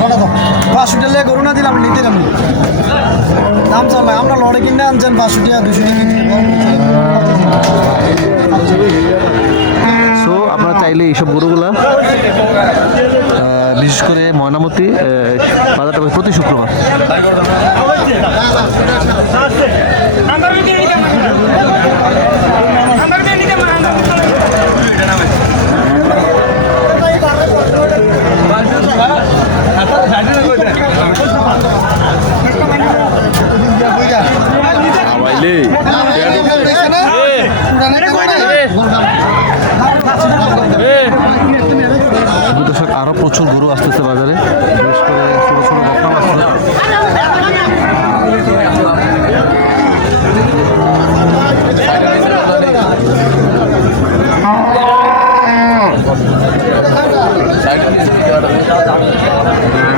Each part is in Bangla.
টাকা গরু না দিলাম নিতে নাম দাম চলে আমরা লড়ে কিনে আনছেন পাঁচশো টাকা দুশো সো আপনারা চাইলে এইসব গরুগুলা বিশেষ করে ময়নামতি বাজারটা প্রতি শুক্রবার। আরও প্রচুর গরু আসতেছে বাজারে। বিশেষ করে ছোটো ছোটো বকনা আসছে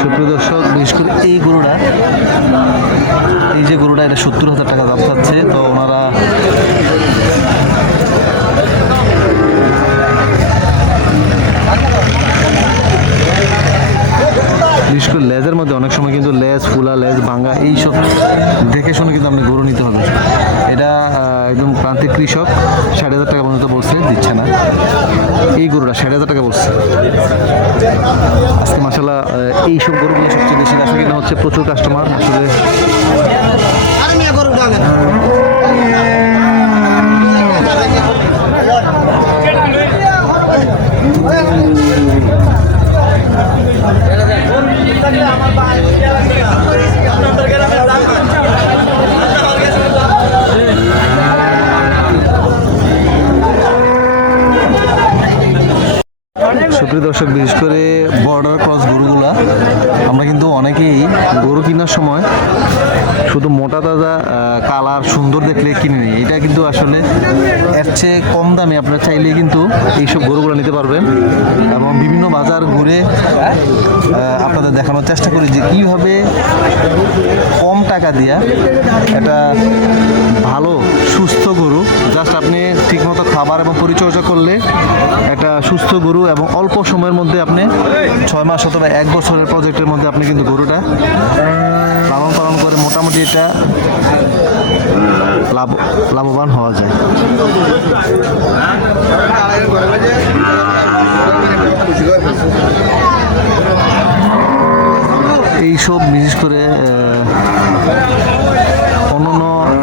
সুপ্রিয় বিশেষ করে এই গরুটা, এই যে গরুটা, এটা সত্তর হাজার টাকা দাম চাচ্ছে। তো ওনারা বিশেষ করে লেজের মধ্যে অনেক সময় কিন্তু লেজ, ফুলা, লেজ ভাঙ্গা এইসব দেখে শুনে কিন্তু আপনি গরু নিতে হবে। এটা একদম প্রান্তিক কৃষক, ষাট হাজার টাকা পর্যন্ত বলছে, দিচ্ছে না। এই গরুটা ষাট হাজার টাকা বলছে। আজকে মাসাল্লাহ এইসব গরুগুলো সবচেয়ে বেশি দেখা কিনা হচ্ছে প্রচুর কাস্টমার আসলে সুপ্রিয় দর্শক বিশেষ করে বর্ডার ক্রস গরুগুলা আমরা কিন্তু অনেকেই গরু কেনার সময় শুধু মোটা তাজা কালার সুন্দর দেখলে কিনে নিই। এটা কিন্তু আসলে এর চেয়ে কম দামে আপনার চাইলে কিন্তু এইসব গরুগুলো নিতে পারবেন এবং বিভিন্ন বাজার ঘুরে আপনাদের দেখানোর চেষ্টা করি যে কীভাবে কম টাকা দিয়া এটা ভালো, সুস্থ গরু জাস্ট আপনি ঠিকমতো খাবার এবং পরিচর্যা করলে একটা সুস্থ গরু এবং অল্প সময়ের মধ্যে আপনি ছয় মাস অথবা এক বছরের প্রজেক্টের মধ্যে আপনি কিন্তু গরুটা লালন পালন করে মোটামুটি এটা লাভ, লাভবান হওয়া যায়। এইসব বিশেষ করে অন্য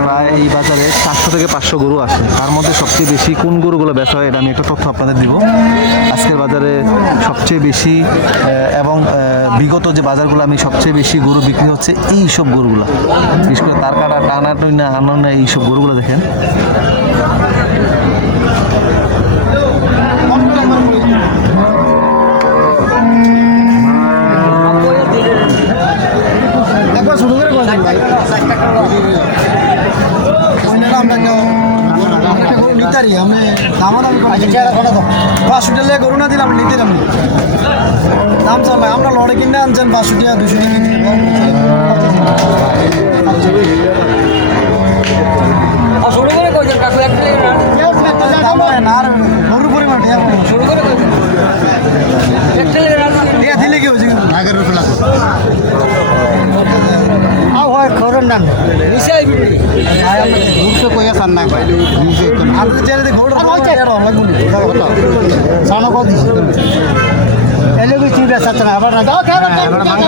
প্রায় এই বাজারে চারশো থেকে পাঁচশো গরু আছে। তার মধ্যে সবচেয়ে বেশি কোন গরুগুলো বেচা হয় এটা আমি একটা তথ্য আপনাদের দিব। আজকের বাজারে সবচেয়ে বেশি এবং বিগত যে বাজারগুলো, আমি সবচেয়ে বেশি গরু বিক্রি হচ্ছে এই সব গরুগুলো। বিশেষ করে তার কাটা টানা, টইনা, আনন্দ এই সব গরুগুলো দেখেন। টাকা গরু না দিলাম। নিতে আমি দাম চলে আমরা লড়ে কিনে আনছেন পাঁচশো টাকা দুশো শুরু করে কাকু এক প্লেট রান দাম হয় খবরের নাম মিশাই বিক্রি রুটে কইয়া সান না আপনি চেয়ারে গরুর লাগবে সানো কত দিছি। এলে বি ঠিক আছে না আবার না এবার মাংনা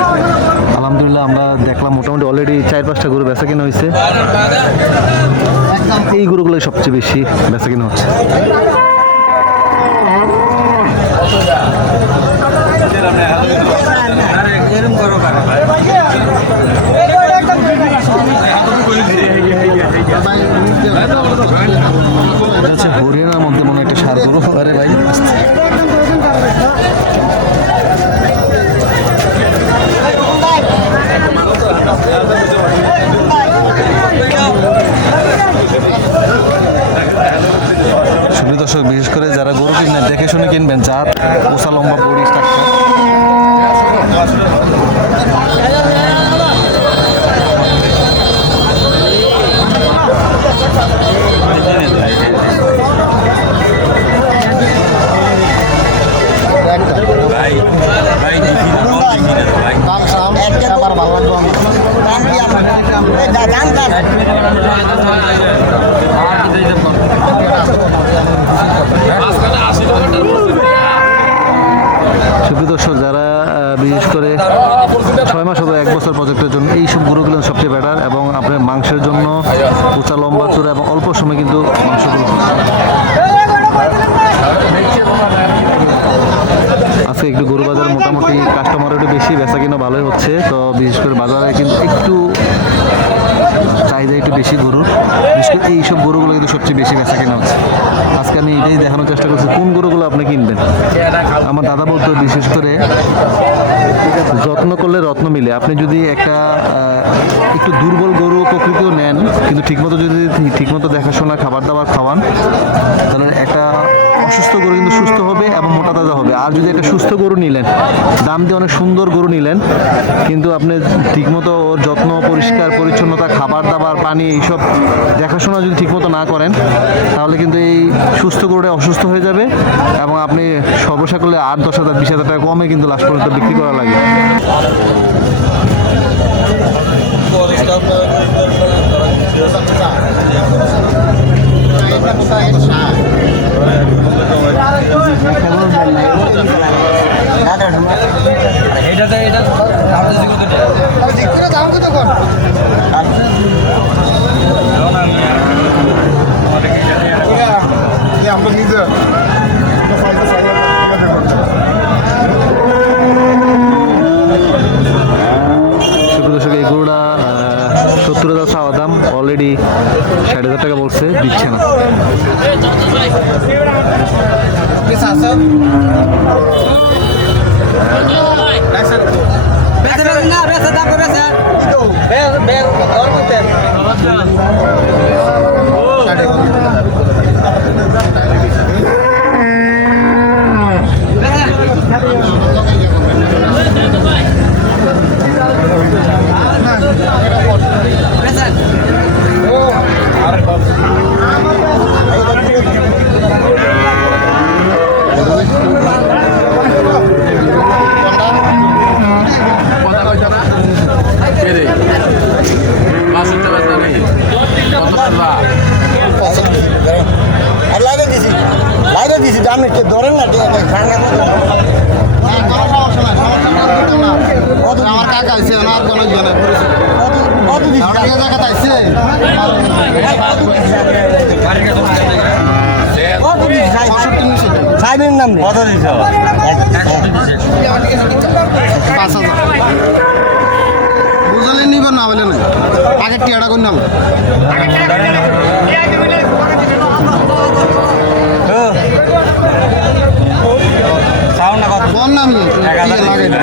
চার পাঁচটা গরু বেচা কেনা হয়েছে এই গরুগুলোই সবচেয়ে বেশি বেচা কেনা হচ্ছে। হরিয়ানার মধ্যে মনে একটা সার গরু। আরে ভাই আস্তে। সুপ্রিয় দর্শক বিশেষ করে যারা গরু কিনবেন দেখে শুনে কিনবেন জাত ওসা লম্বা বড়ি স্ট্রাকচার ভাই দর্শক, যারা বিশেষ করে ছয় মাস অথবা এক বছর প্রজেক্টের জন্য, এই সব গরুগুলো সবচেয়ে বেটার এবং আপনার মাংসের জন্য উঁচা, লম্বা, চূড়া এবং অল্প সময় কিন্তু মাংসগুলো আজকে একটু গরু বাজার মোটামুটি কাস্টমারও একটু বেশি, বেচা কিনা ভালোই হচ্ছে। তো বিশেষ করে বাজারে কিন্তু একটু একটু বেশি গরুর। বিশেষ করে এইসব গরুগুলো কিন্তু সবচেয়ে বেশি বেচা কেনা হচ্ছে। আজকে আমি এটাই দেখানোর চেষ্টা করছি, কোন গরুগুলো আপনি কিনবেন? আমার দাদা বলতো, বিশেষ করে যত্ন করলে রত্ন মিলে। আপনি যদি একটা একটু দুর্বল গরু প্রকৃতিও নেন, কিন্তু ঠিকমতো যদি ঠিকমতো দেখাশোনা, খাবার দাবার খাওয়ান, তাহলে একটা অসুস্থ গরু কিন্তু সুস্থ হবে এবং মোটা হবে। আর যদি একটা সুস্থ গরু নিলেন, দাম দিয়ে অনেক সুন্দর গরু নিলেন, কিন্তু আপনি ঠিকমতো ওর যত্ন, পরিষ্কার, পরিচ্ছন্নতা, খাবার দাবার, পানি, এইসব দেখাশোনা যদি ঠিকমতো না করেন, তাহলে কিন্তু এই সুস্থ গরুটা অসুস্থ হয়ে যাবে এবং আপনি সর্বসা করলে আট, দশ হাজার, বিশ হাজার টাকা কমে কিন্তু লাস্ট পর্যন্ত বিক্রি করা লাগে। এইটাতে অলরেডি ষাট হাজার টাকা বলছে দিচ্ছে না বেচে দাম করে বেচে বেচ বেচ দর করতে লাইনে দিছি লাইনে দিছি দামি ধরেন না আমার কাকা আছে আর কোনো জনে সাইবেন নাম কত দিছ পাঁচ বুঝলে নিবেন না বলে না আগে টিয়াটা করে নাম কোন নামি লাগে না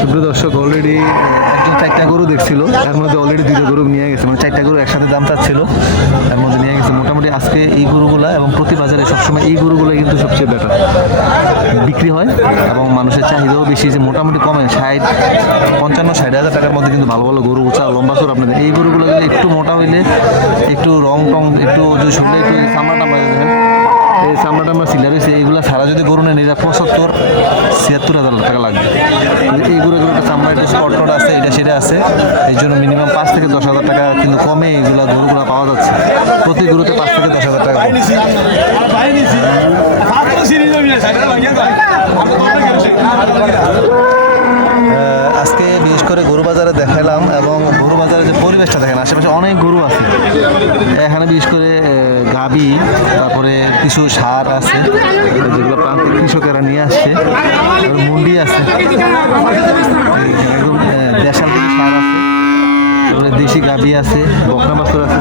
সুপ্রিয় দর্শক অলরেডি একজন চারটা গরু দেখছিল এর মধ্যে অলরেডি দুটো গরু নিয়ে গেছে মানে চারটা গরু একসাথে দাম চাচ্ছিল এর মধ্যে নিয়ে গেছে মোটামুটি আজকে এই গরুগুলা এবং প্রতি বাজারে সবসময় এই গরুগুলো কিন্তু সবচেয়ে বেটার বিক্রি হয় এবং মানুষের চাহিদাও বেশি, যে মোটামুটি কমে ষাট, পঞ্চান্ন, ষাট হাজার টাকার মধ্যে কিন্তু ভালো ভালো গরু উঁচা লম্বা সুর আপনাদের। এই গরুগুলো যদি একটু মোটা হইলে, একটু রং টং, একটু যদি শুনলে একটু চামড়াটা বাজে দেখেন এই চামড়াটা আমরা সিলার হয়েছে এইগুলা সারা যদি গরু নেন এটা পঁচাত্তর, ছিয়াত্তর হাজার টাকা লাগবে। এই গরুগুলো একটা চামড়া, একটু স্পট টট আছে, এটা সেটা আছে এই জন্য মিনিমাম পাঁচ থেকে দশ হাজার টাকা কিন্তু কমে এইগুলা গরুগুলো পাওয়া যাচ্ছে। প্রতি গরুতে পাঁচ কিছু সার আছে, যেগুলো প্রান্তিক কৃষকেরা নিয়ে আসছে মুন্ডি আছে দেশাল সার আছে দেশি গাভি আছে বকরা বাছুর আছে।